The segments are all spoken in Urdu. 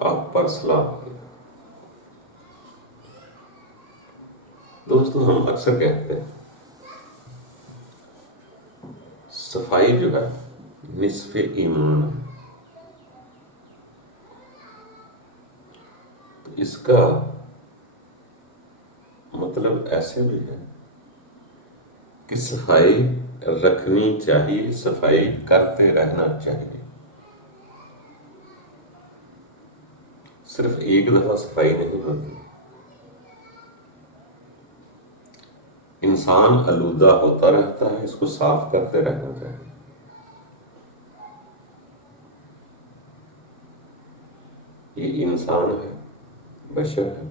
آپ پر سلام۔ دوستوں، ہم اکثر کہتے ہیں صفائی جو ہے نصف ایمان ہے۔ تو اس کا مطلب ایسے بھی ہے کہ صفائی رکھنی چاہیے، صفائی کرتے رہنا چاہیے۔ صرف ایک دفعہ صفائی نہیں ہوتی۔ انسان آلودہ ہوتا رہتا ہے، اس کو صاف کرتے رہنا چاہیے۔ یہ انسان ہے، بشر ہے،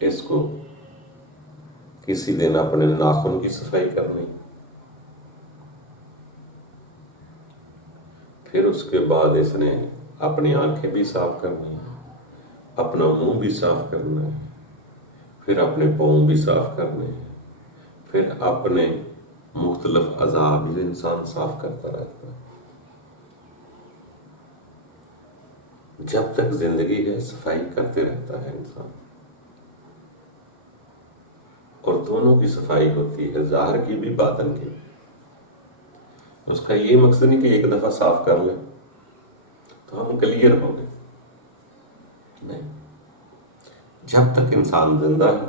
اس کو کسی دن اپنے ناخن کی صفائی کرنی، پھر اس کے بعد اس نے اپنی آنکھیں بھی صاف کرنی ہے، اپنا منہ بھی صاف کرنا ہے، پھر اپنے پاؤں بھی صاف کرنے ہیں، پھر اپنے مختلف اعضاء بھی انسان صاف کرتا رہتا ہے۔ جب تک زندگی ہے صفائی کرتے رہتا ہے انسان، اور دونوں کی صفائی ہوتی ہے، ظاہر کی بھی باطن کی بھی۔ اس کا یہ مقصد نہیں کہ ایک دفعہ صاف کر لیں تو ہم کلیئر ہو گئے، نہیں۔ جب تک انسان زندہ ہے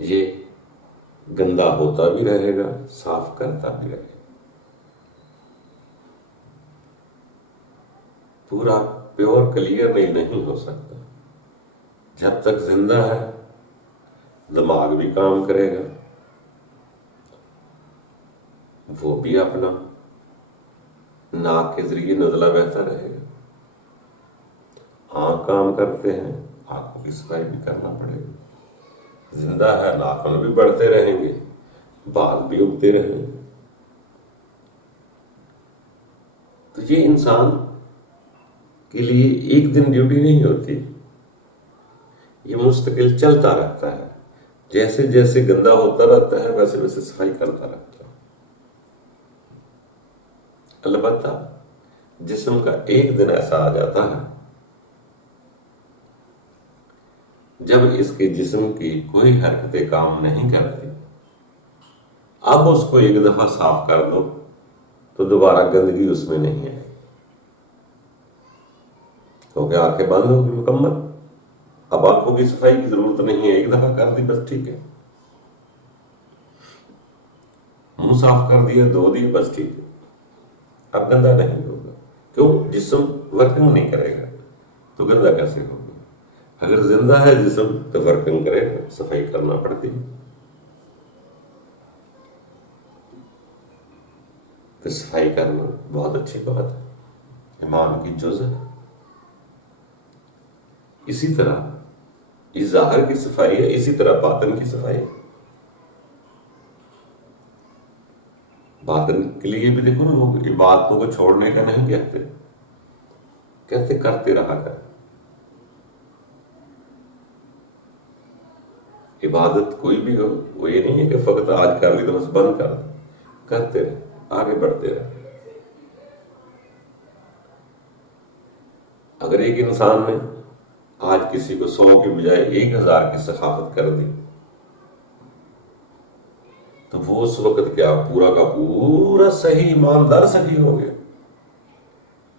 یہ گندا ہوتا بھی رہے گا، صاف کرتا بھی رہے گا۔ پورا پیور کلیئر نہیں ہو سکتا۔ جب تک زندہ ہے دماغ بھی کام کرے گا، وہ بھی اپنا ناک کے ذریعے نزلہ بہتا رہے گا، آنکھ کام کرتے ہیں، آنکھوں کی صفائی بھی کرنا پڑے گا۔ زندہ ہے، ناخن بھی بڑھتے رہیں گے، بال بھی اگتے رہیں گے۔ تو یہ انسان کے لیے ایک دن ڈیوٹی نہیں ہوتی، یہ مستقل چلتا رہتا ہے۔ جیسے جیسے گندا ہوتا رہتا ہے ویسے ویسے صفائی کرتا رہتا ہے۔ البتہ جسم کا ایک دن ایسا آ جاتا ہے جب اس کے جسم کی کوئی حرکتیں کام نہیں کرتی، اب اس کو ایک دفعہ صاف کر دو تو دوبارہ گندگی اس میں نہیں ہے، کیونکہ آنکھیں بند ہوگی مکمل۔ اب آنکھوں کی صفائی کی ضرورت نہیں ہے، ایک دفعہ کر دی بس ٹھیک ہے، منہ صاف کر دیا، دھو دی بس ٹھیک ہے، اب گندا نہیں ہوگا۔ کیوں؟ جسم ورکنگ نہیں کرے گا تو گندا کیسے ہوگا؟ اگر زندہ ہے جسم تو ورکنگ کرے گا، صفائی کرنا پڑتی ہے۔ تو صفائی کرنا بہت اچھی بات ہے، ایمان کی جز ہے۔ اسی طرح یہ ظاہر کی صفائی ہے، اسی طرح باطن کی صفائی ہے۔ باطن کے لیے بھی دیکھو نا، لوگ عبادتوں کو چھوڑنے کا نہیں کہتے کرتے رہا کر۔ عبادت کوئی بھی ہو، وہ یہ نہیں ہے کہ فقط آج کر لی تو بس بند کر دو، کرتے رہے، آگے بڑھتے رہے۔ اگر ایک انسان نے آج کسی کو 100 کی بجائے 1000 کی سخاوت کر دی تو وہ اس وقت کیا پورا کا پورا صحیح ایماندار صحیح ہو گیا؟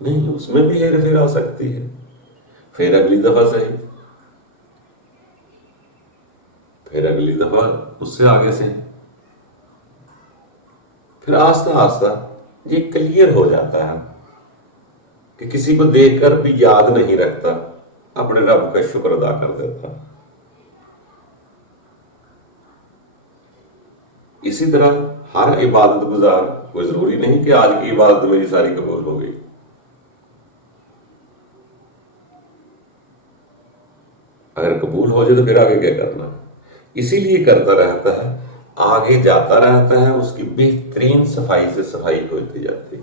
نہیں، اس میں بھی ہیر پھیر آ سکتی ہے۔ پھر اگلی دفعہ صحیح، پھر اگلی دفعہ اس سے آگے سے، پھر آہستہ آہستہ یہ کلیئر ہو جاتا ہے کہ کسی کو دیکھ کر بھی یاد نہیں رکھتا، اپنے رب کا شکر ادا کر دیتا۔ اسی طرح ہر عبادت گزار، کوئی ضروری نہیں کہ آج کی عبادت میری ساری قبول ہو گئی۔ اگر قبول ہو جائے تو پھر آگے کیا کرنا؟ اسی لیے کرتا رہتا ہے، آگے جاتا رہتا ہے، اس کی بہترین صفائی سے صفائی ہوتی جاتی ہے۔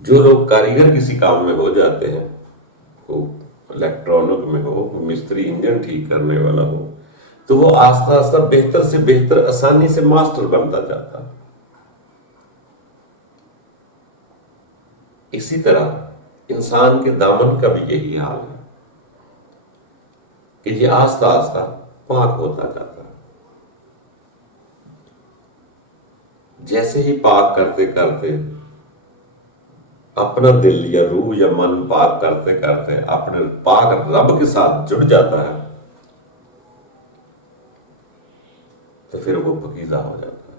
جو لوگ کاریگر کسی کام میں ہو جاتے ہیں، الیکٹرانک میں ہو، مستری انجن ٹھیک کرنے والا ہو، تو وہ آہستہ آہستہ بہتر سے بہتر آسانی سے ماسٹر بنتا جاتا ہے۔ اسی طرح انسان کے دامن کا بھی یہی حال ہے کہ یہ آہستہ آہستہ پاک ہوتا جاتا ہے۔ جیسے ہی پاک کرتے کرتے اپنا دل یا روح یا من پاک کرتے کرتے اپنے پاک رب کے ساتھ جڑ جاتا ہے تو پھر وہ پاکیزہ ہو جاتا ہے۔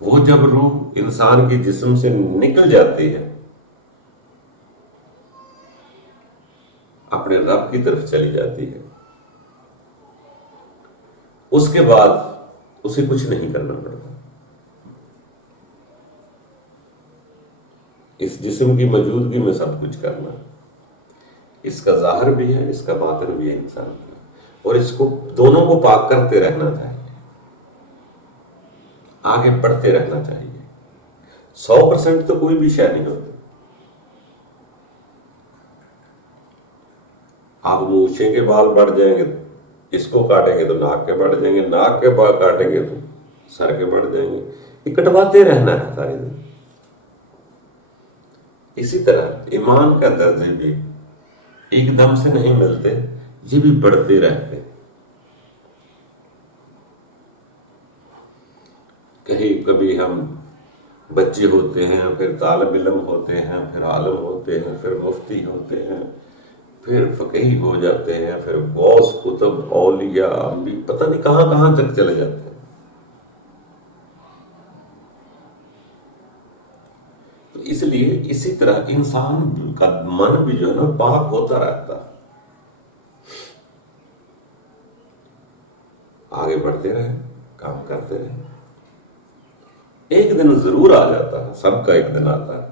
وہ جب روح انسان کے جسم سے نکل جاتی ہے، اپنے رب کی طرف چلی جاتی ہے، اس کے بعد اسے کچھ نہیں کرنا پڑتا۔ اس جسم کی موجودگی میں سب کچھ کرنا ہے۔ اس کا ظاہر بھی ہے، اس کا باطن بھی ہے انسان کا، اور اس کو دونوں کو پاک کرتے رہنا چاہیے، آگے بڑھتے رہنا چاہیے۔ 100% تو کوئی بھی شے نہیں ہوتی۔ آپ مونچھیں کے بال بڑھ جائیں گے، اس کو کاٹیں گے تو ناک کے بڑھ جائیں گے، ناک کے بال کاٹیں گے تو سر کے بڑھ جائیں گے۔ یہ کٹواتے رہنا ہے ساری زندگی۔ اسی طرح ایمان کا درجے بھی ایک دم سے نہیں ملتے، یہ بھی بڑھتے رہتے۔ کبھی ہم بچے ہوتے ہیں، پھر طالب علم ہوتے ہیں، پھر عالم ہوتے ہیں، پھر مفتی ہوتے ہیں، پھر فقیہ ہو جاتے ہیں، پھر غوث قطب اولیاء بھی پتہ نہیں کہاں کہاں تک چلے جاتے ہیں۔ تو اس لیے اسی طرح انسان کا من بھی جو ہے نا پاک ہوتا رہتا، آگے بڑھتے رہے، کام کرتے رہے۔ ایک دن ضرور آ جاتا ہے، سب کا ایک دن آتا ہے،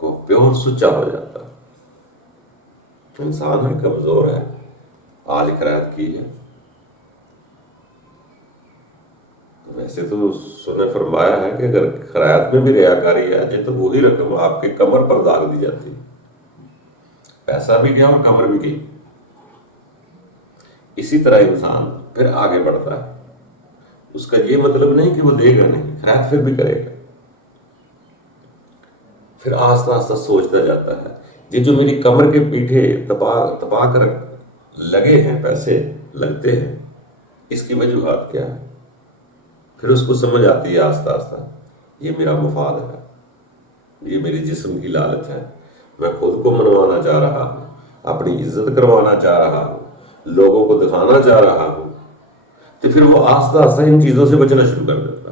کو پیور سچا ہو جاتا ہے۔ انسان ہے، کمزور ہے، آج خیرات کی ہے۔ ویسے تو سنے فرمایا ہے کہ اگر خیرات میں بھی ریاکاری آ جائے تو وہی رقم آپ کے کمر پر داغ دی جاتی، پیسہ بھی گیا اور کمر بھی گئی۔ اسی طرح انسان پھر آگے بڑھتا ہے۔ اس کا یہ مطلب نہیں کہ وہ دے گا نہیں، خیرات پھر بھی کرے گا، پھر آہستہ آہستہ سوچتا جاتا ہے یہ جو میری کمر کے پیچھے تپا کر لگے ہیں، پیسے لگتے ہیں، اس کی وجوہات کیا ہے؟ پھر اس کو سمجھ آتی ہے آہستہ آہستہ، یہ میرا مفاد ہے، یہ میری جسم کی لالچ ہے، میں خود کو منوانا چاہ رہا ہوں، اپنی عزت کروانا چاہ رہا ہوں، لوگوں کو دکھانا چاہ رہا ہوں۔ تو پھر وہ آہستہ آہستہ ان چیزوں سے بچنا شروع کر دیتا،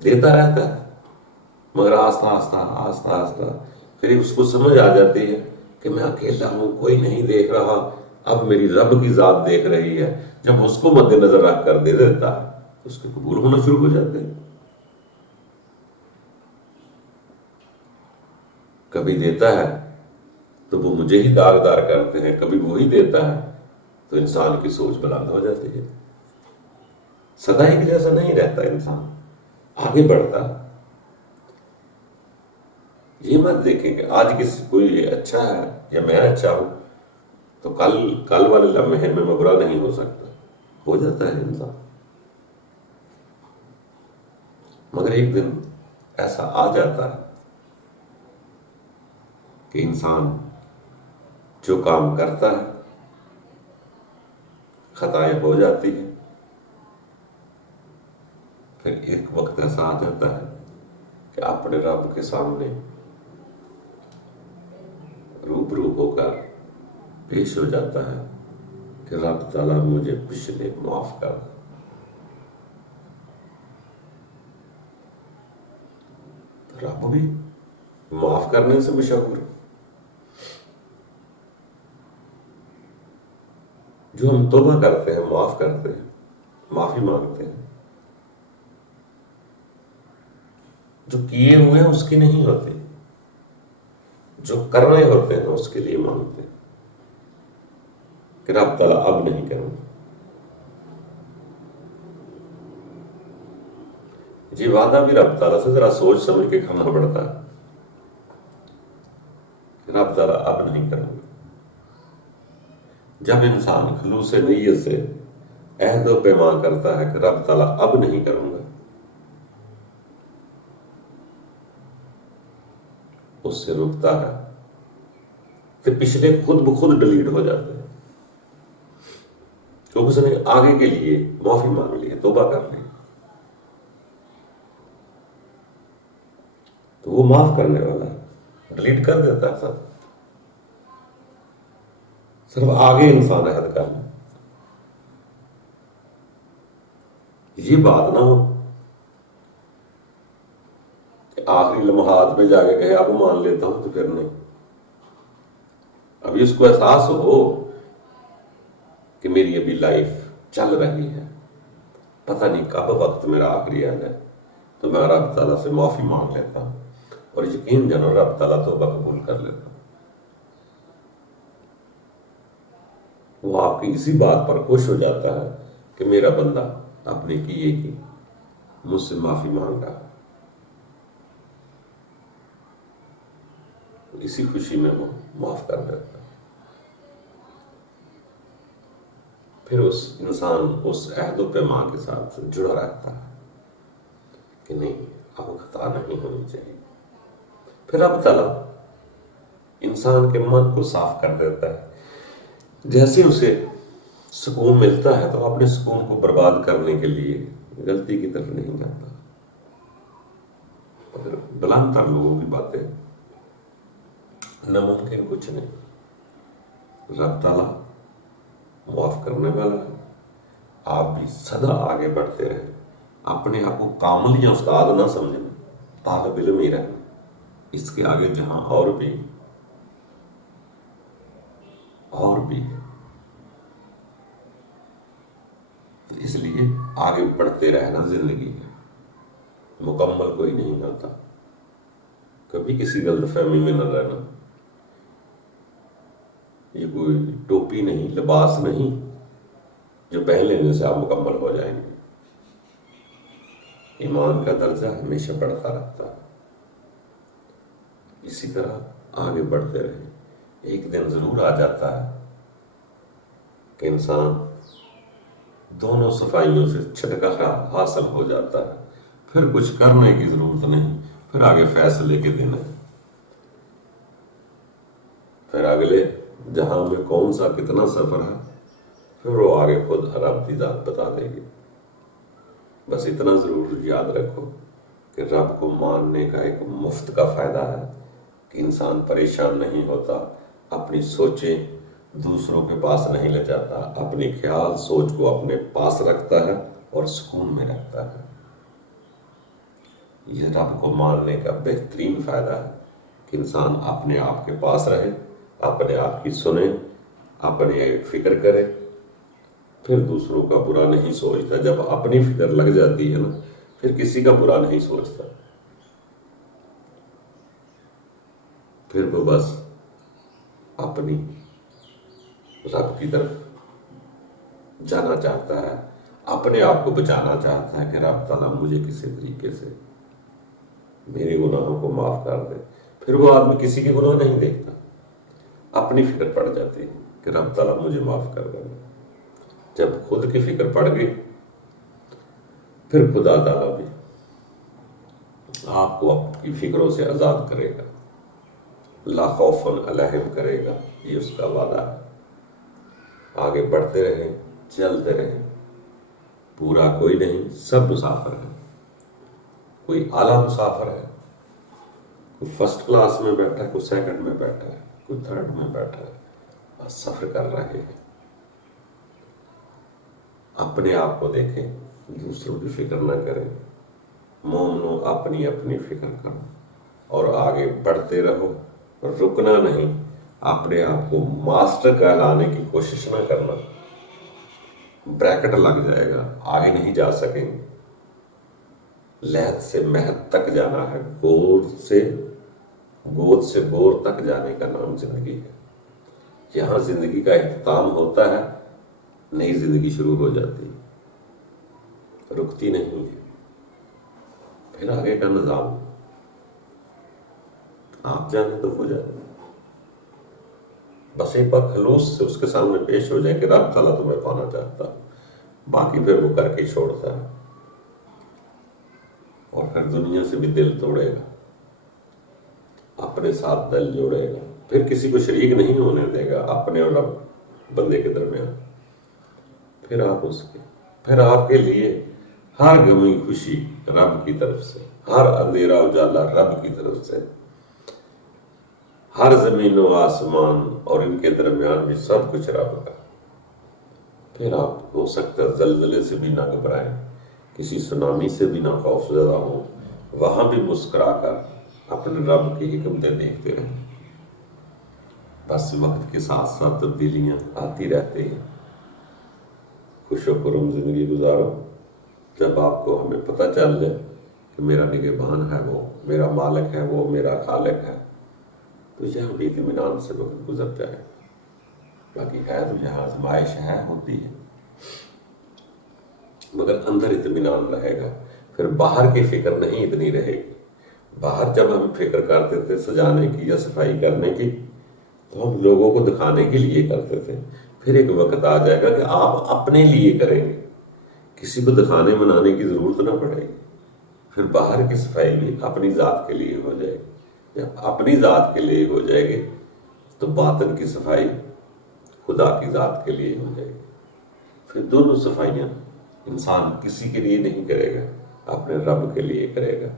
دیتا رہتا ہے، مگر آہستہ آہستہ پھر اس کو سمجھ آ جاتی ہے کہ میں اکیلا ہوں، کوئی نہیں دیکھ رہا، اب میری رب کی ذات دیکھ رہی ہے۔ جب اس کو مد نظر رکھ کر دے دیتا ہے تو اس کے قبول ہونا شروع ہو جاتے ہیں۔ کبھی دیتا ہے تو وہ مجھے ہی داغدار کرتے ہیں، کبھی وہی دیتا ہے تو انسان کی سوچ بلند ہو جاتی ہے۔ سدا ایک جیسا نہیں رہتا انسان، آگے بڑھتا۔ یہ مت دیکھیں کہ آج کوئی اچھا ہے یا میں اچھا ہوں تو کل والے لمحے میں برا نہیں ہو سکتا، ہو جاتا ہے انسان، مگر ایک دن ایسا آ جاتا ہے کہ انسان جو کام کرتا ہے خطائیں ہو جاتی ہیں، پھر ایک وقت ایسا آ جاتا ہے کہ اپنے رب کے سامنے روبرو ہو کر پیش ہو جاتا ہے کہ رب تعالیٰ مجھے پچھلے معاف کر دے۔ رب بھی معاف کرنے سے مشہور ہے۔ جو ہم توبہ کرتے ہیں، معاف کرتے ہیں، معافی مانگتے ہیں، جو کیے ہوئے ہیں اس کی نہیں ہوتی، جو کرنے ہوتے ہیں اس کے لیے مانگتے ہیں کہ رب تعالیٰ اب نہیں کروں گا۔ جی وعدہ بھی رب تعالیٰ سے ذرا سوچ سمجھ کے کرنا پڑتا ہے کہ رب تعالیٰ اب نہیں کروں گا۔ جب انسان خلوص نیت سے عہد و پیمان کرتا ہے کہ رب تعالیٰ اب نہیں کروں گا، اس سے رکتا ہے کہ پچھلے خود بخود ڈیلیٹ ہو جاتے ہیں، کیونکہ اس نے آگے کے لیے معافی مانگ لی ہے، توبہ کر لی، تو وہ معاف کرنے والا ہے، ڈیلیٹ کر دیتا ہے سب، صرف آگے انسان عہد کر لے۔ یہ بات نہ ہو کہ آخری لمحات میں جا کے کہے اب مان لیتا ہوں، تو پھر نہیں، ابھی اس کو احساس ہو کہ میری ابھی لائف چل رہی ہے، پتہ نہیں کب وقت میرا آخری آ جائے، تو میں رب تعالیٰ سے معافی مانگ لیتا ہوں، اور یقین جانو رب تعالیٰ توبہ قبول کر لیتا ہوں۔ وہ آپ کی اسی بات پر خوش ہو جاتا ہے کہ میرا بندہ اپنے کیے کی مجھ سے معافی مانگ رہا ہے، اسی خوشی میں وہ معاف کر دیتا ہے۔ پھر اس انسان اس عہد و پیمان کے ساتھ جڑا رہتا ہے کہ نہیں اب خطا نہیں ہونی چاہیے۔ پھر اب تعالیٰ انسان کے من کو صاف کر دیتا ہے، جیسے اسے سکون ملتا ہے تو اپنے سکون کو برباد کرنے کے لیے غلطی کی طرف نہیں جاتا۔ اور بلند تر لوگوں کی باتیں ناممکن کچھ نہیں، رب تعالیٰ معاف کرنے والا ہے۔ آپ بھی سدا آگے بڑھتے رہیں، اپنے آپ کو کامل یا استاد نہ سمجھیں، طالب علم ہی رہیں، اس کے آگے جہاں اور بھی ہے، تو اس لیے آگے بڑھتے رہنا زندگی ہے، مکمل کوئی نہیں ہوتا، کبھی کسی غلط فہمی میں نہ رہنا۔ یہ کوئی ٹوپی نہیں، لباس نہیں جو پہن لینے سے آپ مکمل ہو جائیں گے۔ ایمان کا درجہ ہمیشہ بڑھتا رہتا ہے، اسی طرح آگے بڑھتے رہیں۔ ایک دن ضرور آ جاتا ہے کہ انسان دونوں صفائیوں سے چھٹکارا حاصل ہو جاتا ہے، پھر کچھ کرنے کی ضرورت نہیں، پھر آگے فیصلے کے دن ہے، پھر اگلے جہاں میں کون سا کتنا سفر ہے، پھر وہ آگے خود رب کی ذات بتا دے گی۔ بس اتنا ضرور یاد رکھو کہ رب کو ماننے کا ایک مفت کا فائدہ ہے کہ انسان پریشان نہیں ہوتا، اپنی سوچیں دوسروں کے پاس نہیں لے جاتا، اپنی خیال سوچ کو اپنے پاس رکھتا ہے اور سکون میں رکھتا ہے۔ یہ رب کو ماننے کا بہترین فائدہ ہے کہ انسان اپنے آپ کے پاس رہے، اپنے آپ کی سنے، اپنے فکر کرے، پھر دوسروں کا برا نہیں سوچتا۔ جب اپنی فکر لگ جاتی ہے نا، پھر کسی کا برا نہیں سوچتا، پھر وہ بس اپنی رب کی طرف جانا چاہتا ہے، اپنے آپ کو بچانا چاہتا ہے کہ رب تعالیٰ مجھے کسی طریقے سے میرے گناہوں کو معاف کر دے۔ پھر وہ آدمی کسی کے گناہ نہیں دیکھتا، اپنی فکر پڑ جاتی ہے کہ رب تعالیٰ مجھے معاف کر دے۔ جب خود کی فکر پڑ گئی، پھر خدا تعالیٰ بھی آپ کو اپنی فکروں سے آزاد کرے گا، لا خوف علیہم کرے گا، یہ اس کا وعدہ ہے۔ آگے بڑھتے رہیں، چلتے رہیں، پورا کوئی نہیں، سب مسافر ہیں، کوئی اعلیٰ مسافر ہے، کوئی فرسٹ کلاس میں بیٹھا ہے، کوئی سیکنڈ میں بیٹھا ہے، کوئی تھرڈ میں بیٹھا ہے، بس سفر کر رہے ہیں۔ اپنے آپ کو دیکھیں، دوسروں کی فکر نہ کریں، مومنو اپنی اپنی فکر کرو اور آگے بڑھتے رہو، رکنا نہیں، اپنے آپ کو ماسٹر کہلانے کی کوشش نہ کرنا، بریکٹ لگ جائے گا، آگے نہیں جا سکیں گے۔ لحد سے مہد تک جانا ہے، گود سے گور تک جانے کا نام زندگی ہے۔ یہاں زندگی کا اختتام ہوتا ہے، نئی زندگی شروع ہو جاتی ہے، رکتی نہیں ہے۔ پھر آگے کا نظام آپ جانے تو ہو جائے۔ بس ایک بار خلوص سے اس کے سامنے پیش ہو جائے کہ رب تعالیٰ تمہیں پانا چاہتا، باقی پھر وہ کر کے چھوڑتا ہے، اور پھر دنیا سے بھی دل توڑے گا، اپنے ساتھ دل جوڑے گا، پھر کسی کو شریک نہیں ہونے دے گا اپنے اور رب بندے کے درمیان۔ پھر آپ کے لیے ہر غمی خوشی رب کی طرف سے، ہر اندھیرا اجالا رب کی طرف سے، ہر زمین و آسمان اور ان کے درمیان بھی سب کچھ رب کا۔ پھر آپ ہو سکتا ہے زلزلے سے بھی نہ گھبرائیں، کسی سونامی سے بھی نہ خوف زدہ ہوں، وہاں بھی مسکرا کر اپنے رب کی حکمتیں دیکھتے رہیں۔ بس وقت کے ساتھ ساتھ تبدیلیاں آتی رہتی ہیں، خوش و خرم زندگی گزارو۔ جب آپ کو ہمیں پتہ چل جائے کہ میرا نگہبان ہے وہ، میرا مالک ہے وہ، میرا خالق ہے، تو یہاں بھی اطمینان سے وقت گزر جائے۔ باقی ہے تو یہاں آزمائش ہے، ہوتی ہے، مگر اندر اطمینان رہے گا، پھر باہر کی فکر نہیں اتنی رہے گی۔ باہر جب ہم فکر کرتے تھے سجانے کی یا صفائی کرنے کی، تو ہم لوگوں کو دکھانے کے لیے کرتے تھے۔ پھر ایک وقت آ جائے گا کہ آپ اپنے لیے کریں گے، کسی کو دکھانے منانے کی ضرورت نہ پڑے گی۔ پھر باہر کی صفائی بھی اپنی ذات کے لیے ہو جائے گی۔ جب اپنی ذات کے لیے ہو جائے گی تو باطن کی صفائی خدا کی ذات کے لیے ہو جائے گی۔ پھر دونوں صفائیاں انسان کسی کے لیے نہیں کرے گا، اپنے رب کے لیے کرے گا۔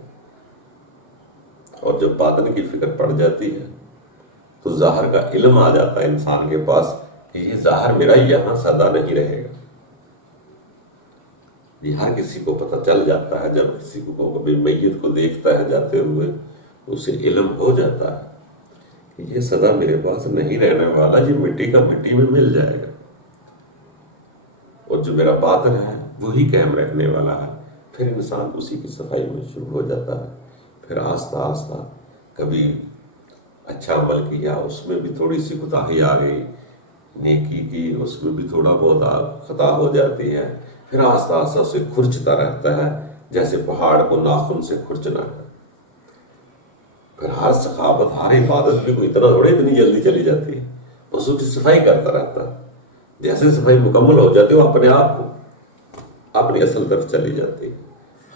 اور جب باطن کی فکر پڑ جاتی ہے تو ظاہر کا علم آ جاتا ہے انسان کے پاس کہ یہ ظاہر میرا یہاں سدا نہیں رہے گا۔ یہ ہر کسی کو پتہ چل جاتا ہے، جب کسی کو کبھی میت کو دیکھتا ہے جاتے ہوئے، اسے علم ہو جاتا ہے کہ یہ سدا میرے پاس نہیں رہنے والا، یہ مٹی کا مٹی میں مل جائے گا، اور جو میرا باطن ہے وہی قائم رکھنے والا ہے۔ پھر انسان اسی کی صفائی میں شروع ہو جاتا ہے۔ پھر آہستہ آہستہ کبھی اچھا عمل کیا، اس میں بھی تھوڑی سی کوتاہی آ گئی، نیکی کی، اس میں بھی تھوڑا بہت خطا ہو جاتی ہے، پھر آہستہ آہستہ اسے کھرچتا رہتا ہے، جیسے پہاڑ کو ناخن سے کھرچنا ہے۔ پھر ہر ثقافت، ہر عبادت بھی کوئی اتنی جلدی چلی جاتی ہے، بس اس کی صفائی کرتا رہتا ہے۔ جیسے صفائی مکمل ہو جاتی ہے وہ اپنے آپ کو اپنی اصل طرف چلی جاتی ہے۔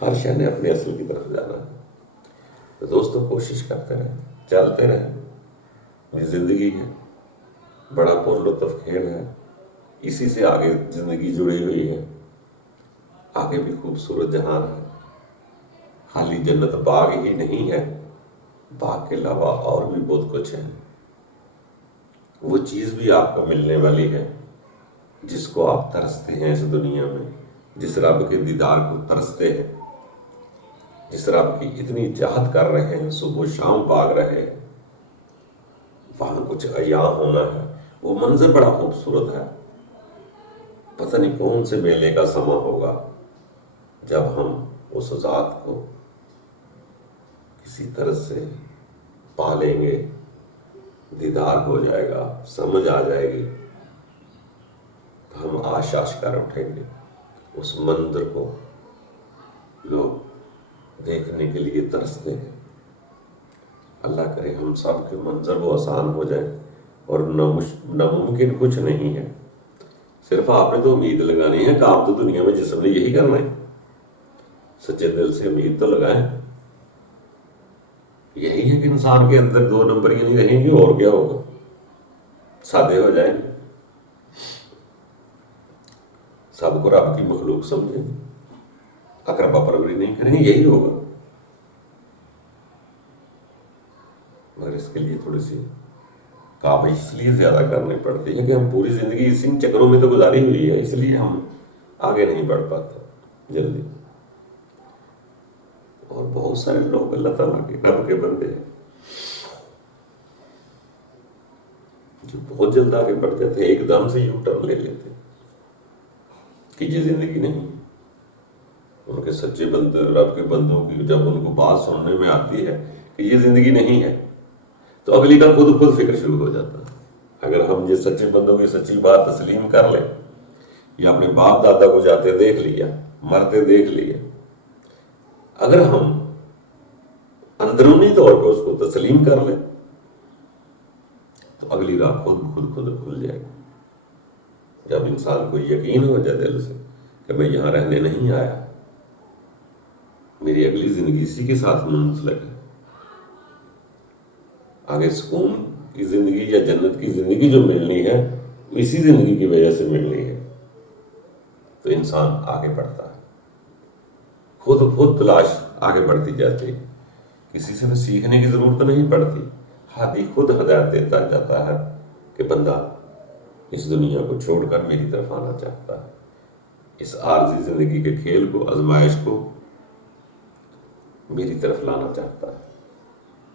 ہر شے نے اپنے اصل کی طرف جانا ہے۔ تو دوستو کوشش کرتے رہیں، چلتے رہیں، یہ زندگی ہے، بڑا پر لطف کھیل ہے، اسی سے آگے زندگی جڑی ہوئی ہے، آگے بھی خوبصورت جہان ہے۔ خالی جنت باغ ہی نہیں ہے، باغ کے علاوہ اور بھی بہت کچھ ہے۔ وہ چیز بھی آپ کو ملنے والی ہے جس کو آپ ترستے ہیں اس دنیا میں، جس رب کے دیدار کو ترستے ہیں، جس رب کی اتنی چاہت کر رہے ہیں، صبح و شام بھاگ رہے ہیں، وہاں کچھ عیاں ہونا ہے۔ وہ منظر بڑا خوبصورت ہے۔ پتہ نہیں کون سے میلے کا سما ہوگا جب ہم اس ذات کو کسی طرح سے پا لیں گے، دیدار ہو جائے گا، سمجھ آ جائے گی، تو ہم آش آش کر اٹھیں گے۔ اس منظر کو لوگ دیکھنے کے لیے ترستے ہیں۔ اللہ کرے ہم سب کے منظر وہ آسان ہو جائے، اور ناممکن کچھ نہیں ہے۔ صرف آپ نے تو امید لگانی ہے، کام تو دنیا میں جسم نے یہی کرنا ہے، سچے دل سے امید تو لگائیں۔ یہی ہے کہ انسان کے اندر دو نمبریاں نہیں رہیں گی، اور کیا ہوگا، سادے ہو جائیں گے، سب کو رب کی مخلوق سمجھیں گے، اقربا پروری نہیں کریں گے، یہی ہوگا۔ مگر اس کے لیے تھوڑی سی کاوش اس لیے زیادہ کرنی پڑتی ہے کہ ہم پوری زندگی اسی چکروں میں تو گزاری ہوئی ہے، اس لیے ہم آگے نہیں بڑھ پاتے جلدی۔ اور بہت سارے لوگ اللہ تعالیٰ کے رب کے بندے ہیں جو بہت جلد آگے بڑھ جاتے ہیں، ایک دم سے یو ٹرن لے لیتے ہیں کہ یہ زندگی نہیں۔ ان کے سچے بندے، رب کے بندوں کی جب ان کو بات سننے میں آتی ہے کہ یہ زندگی نہیں ہے، تو اگلی کا خود فکر شروع ہو جاتا ہے۔ اگر ہم یہ سچے بندوں کی سچی بات تسلیم کر لیں، یا اپنے باپ دادا کو جاتے دیکھ لیا، مرتے دیکھ لیا، اگر ہم اندرونی طور پر اس کو تسلیم کر لیں تو اگلی راہ خود کھل جائے گی۔ جب انسان کو یقین ہو جائے دل سے کہ میں یہاں رہنے نہیں آیا، میری اگلی زندگی اسی کے ساتھ منسلک ہے، آگے سکون کی زندگی یا جنت کی زندگی جو ملنی ہے اسی زندگی کی وجہ سے ملنی ہے، تو انسان آگے بڑھتا ہے، خود تلاش آگے بڑھتی جاتی ہے، کسی سے بھی سیکھنے کی ضرورت نہیں پڑتی، ہاتھی خود ہدایت دیتا جاتا ہے کہ بندہ اس دنیا کو چھوڑ کر میری طرف آنا چاہتا ہے، اس عارضی زندگی کے کھیل کو، آزمائش کو میری طرف لانا چاہتا ہے،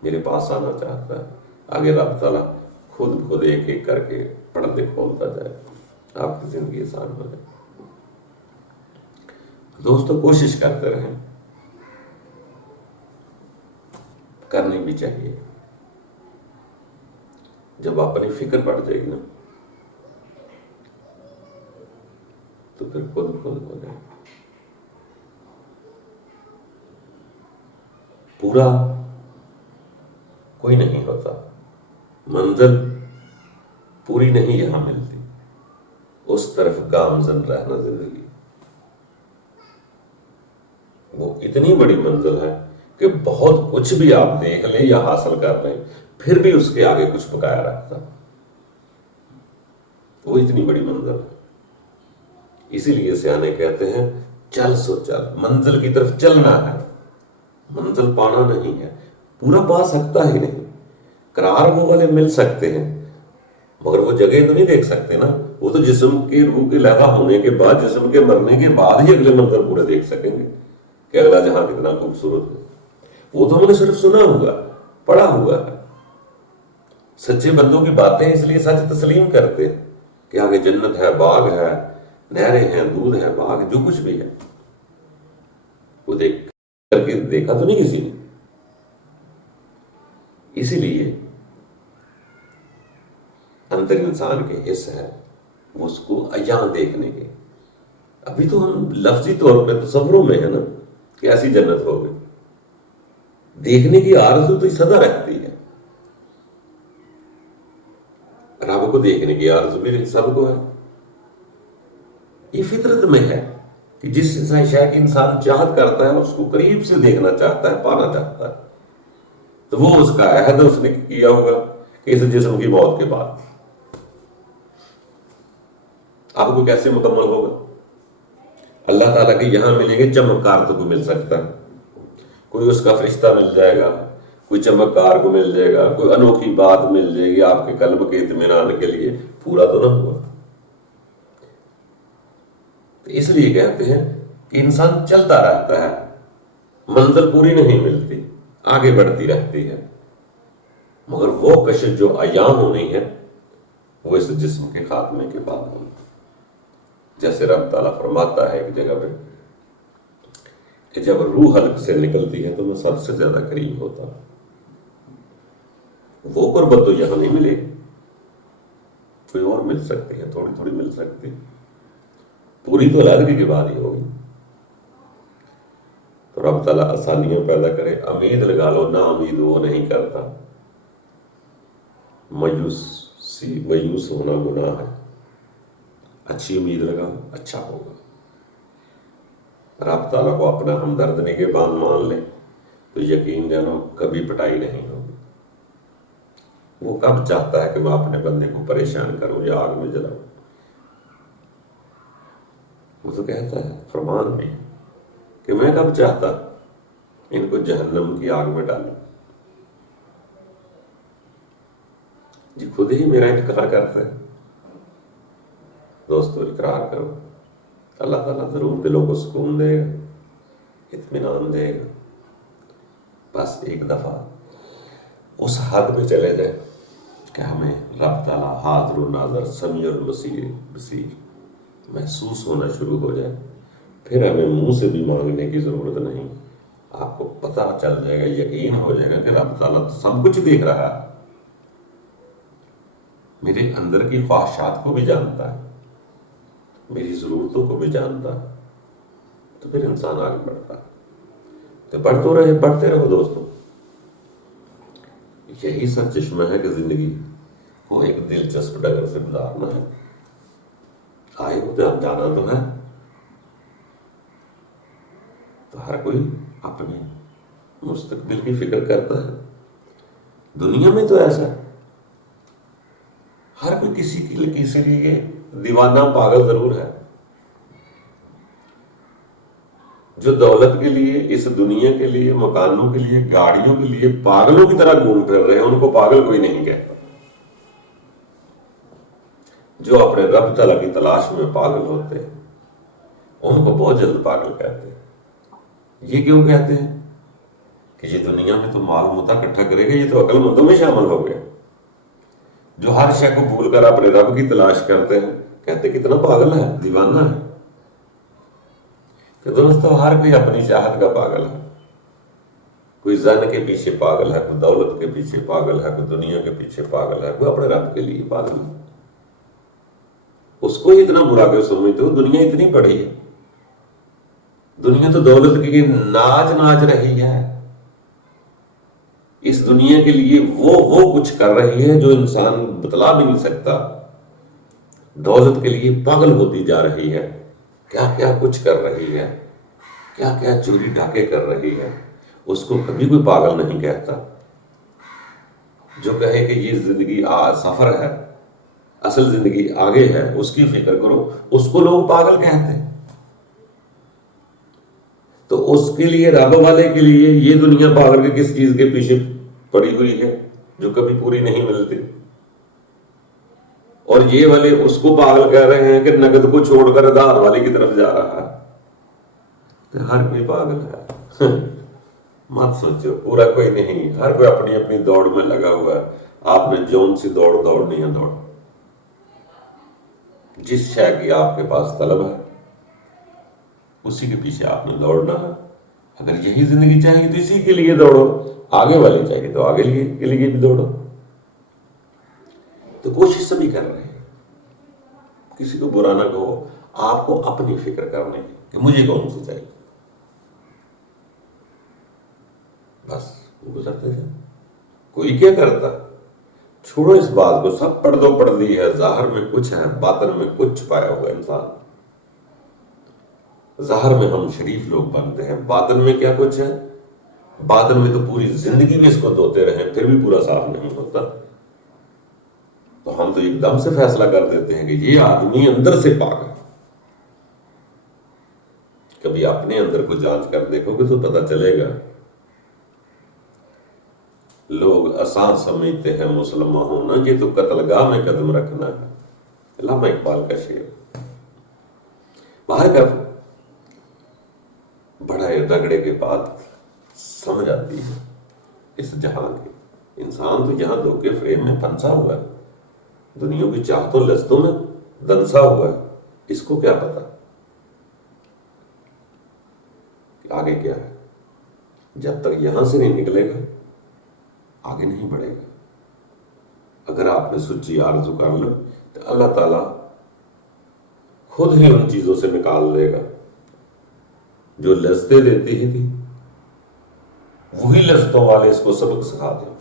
میرے پاس آنا چاہتا ہے۔ آگے رب تعالیٰ خود ایک ایک کر کے پردے کھولتا جائے، آپ کی زندگی آسان ہو جائے۔ دوستو کوشش کرتے رہیں، کرنی بھی چاہیے۔ جب اپنی فکر پڑ جائے گی نا تو پھر خود ہو جائے۔ پورا کوئی نہیں ہوتا، منزل پوری نہیں یہاں ملتی، اس طرف گامزن رہنا زندگی، وہ اتنی بڑی منزل ہے کہ بہت کچھ بھی آپ دیکھ لیں یا حاصل کر لیں پھر بھی اس کے آگے کچھ بقایا رکھتا، وہ اتنی بڑی منزل ہے۔ اسی لیے سیانے کہتے ہیں چل سو چل، منزل کی طرف چلنا ہے، منزل پانا نہیں ہے، پورا پا سکتا ہی نہیں، قرار وہ والے مل سکتے ہیں مگر وہ جگہ تو نہیں دیکھ سکتے نا، وہ تو جسم کی روح کے لہا ہونے کے بعد، جسم کے مرنے کے بعد ہی اگلے منظر پورے دیکھ سکیں گے کہ اگلا جہاں کتنا خوبصورت ہے۔ وہ تو ہم نے صرف سنا ہوا، پڑھا ہوا ہے۔ سچے بندوں کی باتیں اس لیے سچ تسلیم کرتے ہیں کہ آگے جنت ہے، باغ ہے، نہریں ہیں، دودھ ہے، باغ جو کچھ بھی ہے، وہ دیکھ کر کے دیکھا تو نہیں کسی نے۔ اسی لیے اندر انسان کے حص ہے وہ اس کو عیاں دیکھنے کے، ابھی تو ہم لفظی طور پہ تصوروں میں ہے نا کہ ایسی جنت ہوگی، دیکھنے کی آرزو تو سدا رہتی ہے، رب کو دیکھنے کی آرزو بھی سب کو ہے، یہ فطرت میں ہے کہ جس شے کی انسان چاہت کرتا ہے اس کو قریب سے دیکھنا چاہتا ہے، پانا چاہتا ہے، تو وہ اس کا عہد اس نے کیا ہوگا کہ اس جسم کی موت کے بعد آپ کو کیسے مکمل ہوگا؟ اللہ تعالیٰ کے یہاں ملیں گے چمکار تو کوئی مل سکتا ہے، کوئی اس کا فرشتہ مل جائے گا، کوئی چمکار کو مل جائے گا، کوئی انوکھی بات مل جائے گی آپ کے قلب کے اطمینان کے لیے، پورا تو نہ ہوا۔ تو اس لیے کہتے ہیں کہ انسان چلتا رہتا ہے، منزل پوری نہیں ملتی، آگے بڑھتی رہتی ہے، مگر وہ کشش جو عیاں ہونی ہے وہ اس جسم کے خاتمے کے بعد ہونی۔ جیسے رب تعالیٰ فرماتا ہے ایک جگہ پہ کہ جب روح حلق سے نکلتی ہے تو میں سب سے زیادہ قریب ہوتا ہوں، وہ قربت تو یہاں نہیں ملے گی، کوئی اور مل سکتی ہے، تھوڑی تھوڑی مل سکتی ہے، پوری تو علیحدگی کے بعد ہی ہوگی۔ تو رب تعالیٰ آسانیاں پیدا کرے، امید لگا لو، نا امید وہ نہیں کرتا، مایوس ہونا گناہ ہے، اچھی امید لگا اچھا ہوگا۔ رب تعالیٰ کو اپنا ہمدرد نگہبان مان لے تو یقین جانو کبھی پٹائی نہیں ہوگی۔ وہ کب چاہتا ہے کہ میں اپنے بندے کو پریشان کروں یا آگ میں جلاؤں؟ وہ تو کہتا ہے فرمان میں کہ میں کب چاہتا ان کو جہنم کی آگ میں ڈالوں، جی خود ہی میرا انکار کرتا ہے۔ دوستو اقرار کرو، اللہ تعالیٰ ضرور دلوں کو سکون دے گا، اطمینان دے گا، بس ایک دفعہ اس حد میں چلے جائے کہ ہمیں رب تعالیٰ حاضر و ناظر، سمیع بصیر محسوس ہونا شروع ہو جائے، پھر ہمیں منہ سے بھی مانگنے کی ضرورت نہیں، آپ کو پتہ چل جائے گا، یقین ہو جائے گا کہ رب تعالیٰ سب کچھ دیکھ رہا ہے، میرے اندر کی خواہشات کو بھی جانتا ہے، میری ضرورتوں کو بھی جانتا ہے، تو پھر انسان آگے بڑھتا ہے۔ تو بڑھتے رہو دوستو، یہی سر چشمہ ہے کہ زندگی وہ ایک دلچسپ ڈگر سے گزارنا ہے، آئے ہوتے اب جانا تو ہے، تو ہر کوئی اپنے مستقبل کی فکر کرتا ہے۔ دنیا میں تو ایسا ہے، ہر کوئی کسی کے لیے دیوانہ پاگل ضرور ہے۔ جو دولت کے لیے، اس دنیا کے لیے، مکانوں کے لیے، گاڑیوں کے لیے پاگلوں کی طرح گھوم پھر رہے ہیں، ان کو پاگل کوئی نہیں کہتا۔ جو اپنے رب تعالیٰ کی تلاش میں پاگل ہوتے ہیں ان کو بہت جلد پاگل کہتے ہیں۔ یہ کیوں کہتے ہیں کہ یہ دنیا میں تو مال متا اکٹھا کرے گا، یہ تو عقل مندوں میں شامل ہو گیا۔ جو ہر شے کو بھول کر اپنے رب کی تلاش کرتے ہیں کہتے کتنا پاگل ہے، دیوانہ ہے۔ کہ دوستو ہر کوئی اپنی چاہت کا پاگل ہے، کوئی زن کے پیچھے پاگل ہے، کوئی دولت کے پیچھے پاگل ہے، کوئی دنیا کے پیچھے پاگل ہے، کوئی اپنے رب کے لیے پاگل ہے۔ اس کو اتنا برا کیوں سمجھتے ہو؟ دنیا اتنی بڑی ہے، دنیا تو دولت کی ناچ رہی ہے، اس دنیا کے لیے وہ کچھ کر رہی ہے جو انسان بتلا بھی نہیں سکتا۔ دولت کے لیے پاگل ہوتی جا رہی ہے، کیا کیا کچھ کر رہی ہے، کیا کیا چوری ڈاکے کر رہی ہے، اس کو کبھی کوئی پاگل نہیں کہتا۔ جو کہے کہ یہ زندگی سفر ہے، اصل زندگی آگے ہے، اس کی فکر کرو، اس کو لوگ پاگل کہتے ہیں۔ تو اس کے لیے، رب والے کے لیے، یہ دنیا پاگل کے کس چیز کے پیچھے پڑی ہوئی ہے جو کبھی پوری نہیں ملتی، اور یہ والے اس کو پاگل کہہ رہے ہیں کہ نقد کو چھوڑ کر ادھار والے کی طرف جا رہا ہے۔ تو ہر کوئی پاگل ہے، مت سوچو، پورا کوئی نہیں، ہر کوئی اپنی اپنی دوڑ میں لگا ہوا ہے۔ آپ نے جون سی دوڑنی ہے، دوڑ جس شے کی آپ کے پاس طلب ہے اسی کے پیچھے آپ نے دوڑنا ہے۔ اگر یہی زندگی چاہیے تو اسی کے لیے دوڑو، آگے والی چاہیے تو آگے کے لیے بھی دوڑو۔ تو کوشش سبھی کر رہے ہیں، کسی کو برا نہ کہو، آپ کو اپنی فکر کرنے کی کہ مجھے کون سی چاہیے، بس گزرتے ہیں۔ کوئی کیا کرتا، چھوڑو اس بات کو، سب پردی ہے، ظاہر میں کچھ ہے، باطن میں کچھ چھپایا ہوا انسان۔ ظاہر میں ہم شریف لوگ بنتے ہیں، باطن میں کیا کچھ ہے؟ باطن میں تو پوری زندگی میں اس کو دھوتے رہیں پھر بھی پورا صاف نہیں ہوتا۔ تو ہم تو ایک دم سے فیصلہ کر دیتے ہیں کہ یہ آدمی اندر سے پاک ہے۔ کبھی اپنے اندر کو جانچ کر دیکھو گے تو پتہ چلے گا۔ لوگ آسان سمجھتے ہیں مسلمان ہونا، یہ تو قتل گاہ میں قدم رکھنا ہے، علامہ اقبال کا شعر۔ باہر کا بڑا رگڑے کے بعد سمجھ آتی ہے اس جہاں کی، انسان تو یہاں دھوکے فریب میں پھنسا ہوا ہے، دنیا کی چاہتوں لذتوں میں دنسا ہوا ہے، اس کو کیا پتا کہ آگے کیا ہے؟ جب تک یہاں سے نہیں نکلے گا آگے نہیں بڑھے گا۔ اگر آپ نے سچی آرزو کر لو تو اللہ تعالیٰ خود ہی ان چیزوں سے نکال دے گا جو لذتیں دیتی ہی تھی، وہی لذتوں والے اس کو سبق سکھا دیں۔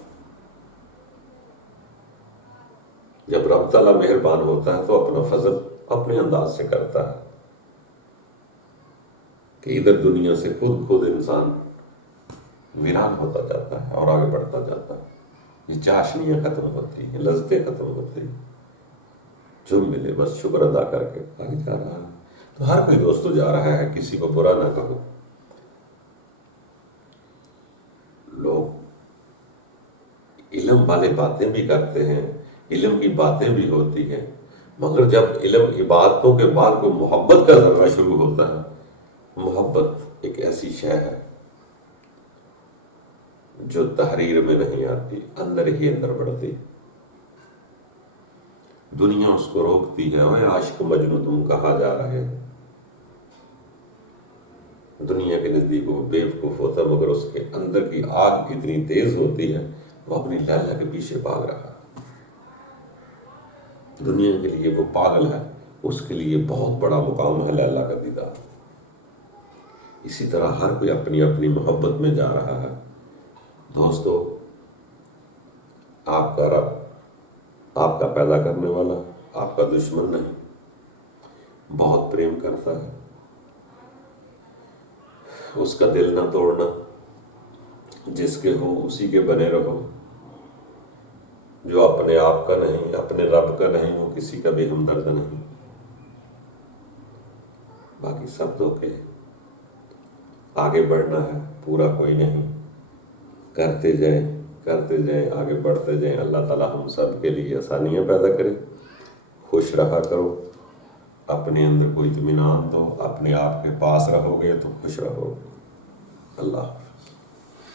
جب رب تعالیٰ مہربان ہوتا ہے تو اپنا فضل اپنے انداز سے کرتا ہے کہ ادھر دنیا سے خود انسان ویران ہوتا جاتا ہے اور آگے بڑھتا جاتا ہے۔ یہ چاشنیاں ختم ہوتی ہیں، لذتیں ختم ہوتی ہیں، جو ملے بس شکر ادا کر کے آگے جا رہا ہے۔ تو ہر کوئی دوستو جا رہا ہے، کسی کو برا نہ کہو۔ لوگ علم والے باتیں بھی کرتے ہیں، علم کی باتیں بھی ہوتی ہیں، مگر جب علم کی باتوں کے بعد کوئی محبت کا ذرہ شروع ہوتا ہے، محبت ایک ایسی شے ہے جو تحریر میں نہیں آتی، اندر ہی اندر بڑھتی۔ دنیا اس کو روکتی ہے، اوے عاشق مجنوں تم کہاں جا رہے ہو۔ دنیا کے نزدیک وہ بے وقوف ہوتا ہے، مگر اس کے اندر کی آگ اتنی تیز ہوتی ہے، وہ اپنی لیلا کے پیچھے بھاگ رہا ہے۔ دنیا کے لیے وہ پاگل ہے، اس کے لیے بہت بڑا مقام ہے لیلا کا دیدار۔ اسی طرح ہر کوئی اپنی اپنی محبت میں جا رہا ہے۔ دوستو، آپ کا رب آپ کا پیدا کرنے والا آپ کا دشمن نہیں، بہت پریم کرتا ہے. اس کا دل نہ توڑنا، جس کے ہو اسی کے بنے رہو. جو اپنے آپ کا نہیں، اپنے رب کا نہیں، وہ کسی کا بھی ہمدرد نہیں. باقی سب تو کہ آگے بڑھنا ہے، پورا کوئی نہیں. کرتے جائیں آگے بڑھتے جائیں. اللہ تعالیٰ ہم سب کے لیے آسانیاں پیدا کرے. خوش رہا کرو، اپنے اندر کوئی اطمینان دو. اپنے آپ کے پاس رہو گے تو خوش رہو. اللہ